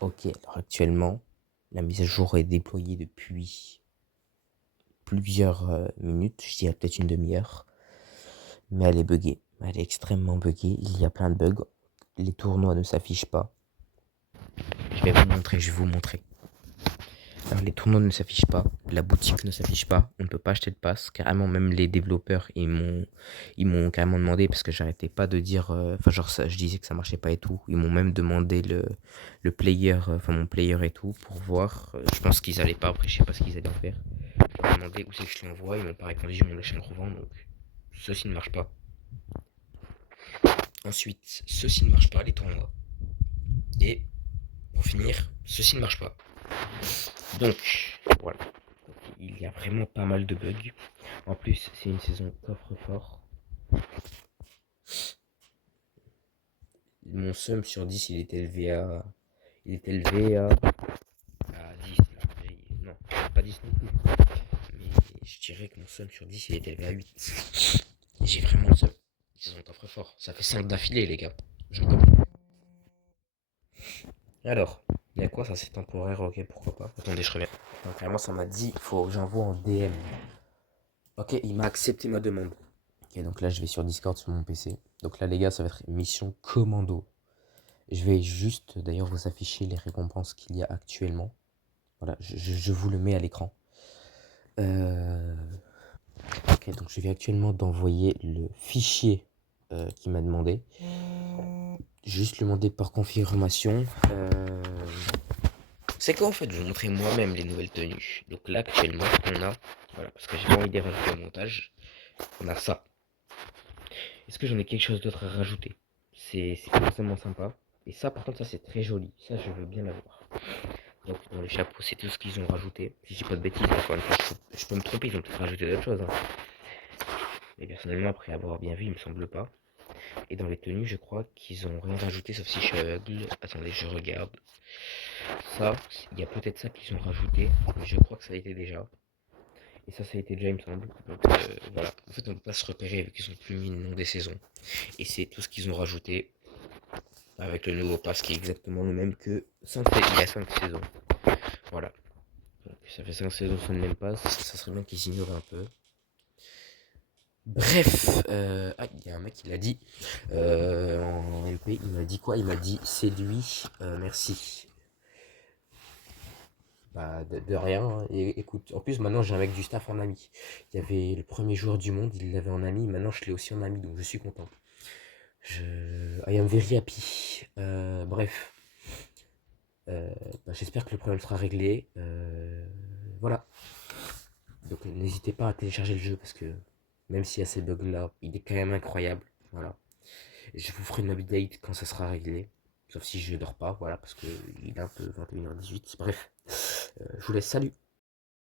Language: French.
Ok, alors actuellement, la mise à jour est déployée depuis plusieurs minutes, je dirais peut-être une demi-heure, mais elle est buggée. Elle est extrêmement buggée, il y a plein de bugs. Les tournois ne s'affichent pas. Je vais vous montrer. Alors, les tournois ne s'affichent pas, la boutique ne s'affiche pas, on ne peut pas acheter de passe. Carrément, même les développeurs, ils m'ont carrément demandé parce que j'arrêtais pas de dire, enfin genre ça, je disais que ça marchait pas et tout. Ils m'ont même demandé le player, enfin mon player et tout pour voir. Je pense qu'ils allaient pas, après je sais pas ce qu'ils allaient en faire. Je leur ai demandé où c'est que je l'envoie, ils m'ont pas répondu, ils m'ont lâché le revendre, donc ceci ne marche pas. Ensuite, ceci ne marche pas, les tournois. Et pour finir, ceci ne marche pas. Donc, voilà. Donc, il y a vraiment pas mal de bugs. En plus, c'est une saison coffre-fort. Mon sum sur 10, il est élevé à. Il est élevé à 10. Non, pas 10 non plus. Mais je dirais que mon sum sur 10, il est élevé à 8. Et j'ai vraiment le sum. Une saison coffre-fort. Ça fait 5 d'affilée, les gars. J'en peux plus. Alors, il y a quoi ça? C'est temporaire, ok, pourquoi pas. Attendez, je reviens. Donc, carrément, ça m'a dit, il faut que j'envoie en DM. Ok, il m'a accepté ma demande. Ok, donc là, je vais sur Discord sur mon PC. Donc là, les gars, ça va être mission commando. Je vais juste, d'ailleurs, vous afficher les récompenses qu'il y a actuellement. Voilà, je vous le mets à l'écran. Euh, Ok, donc je viens actuellement d'envoyer le fichier qu'il m'a demandé. Juste lui demander par confirmation. C'est quoi en fait? Je vais vous montrer moi-même les nouvelles tenues. Donc là, actuellement, on a. Voilà, parce que j'ai pas envie de rajouter au montage. On a ça. Est-ce que j'en ai quelque chose d'autre à rajouter? C'est forcément sympa. Et ça, par contre, ça c'est très joli. Ça, je veux bien l'avoir. Donc, dans les chapeaux, c'est tout ce qu'ils ont rajouté. Si je dis pas de bêtises, encore une fois, je peux me tromper, ils ont peut-être rajouté d'autres choses. Hein. Mais personnellement, après avoir bien vu, il me semble pas. Et dans les tenues, je crois qu'ils ont rien rajouté, sauf si je suis aveugle. Attendez, je regarde. Ça, il y a peut-être ça qu'ils ont rajouté, mais je crois que ça a été déjà. Et ça a été déjà, il me semble. Donc voilà. En fait, on peut pas se repérer vu qu'ils ont plus mis le nom des saisons. Et c'est tout ce qu'ils ont rajouté avec le nouveau pass qui est exactement le même que 5, il y a 5 saisons. Voilà. Donc, ça fait 5 saisons sans le même pass. Ça serait bien qu'ils ignorent un peu. Bref, ah, il y a un mec qui l'a dit en MP, il m'a dit quoi? Il m'a dit c'est lui, merci. Bah, de rien. Hein. Et écoute, en plus, maintenant j'ai un mec du staff en ami. Il y avait le premier joueur du monde, il l'avait en ami. Maintenant, je l'ai aussi en ami, donc je suis content. I am very happy. Bref, bah, j'espère que le problème sera réglé. Voilà. Donc, n'hésitez pas à télécharger le jeu parce que même s'il y a ces bugs là, il est quand même incroyable. Voilà. Je vous ferai une update quand ça sera réglé. Sauf si je dors pas, voilà, parce qu'il est un peu 21h18. Bref, je vous laisse, salut.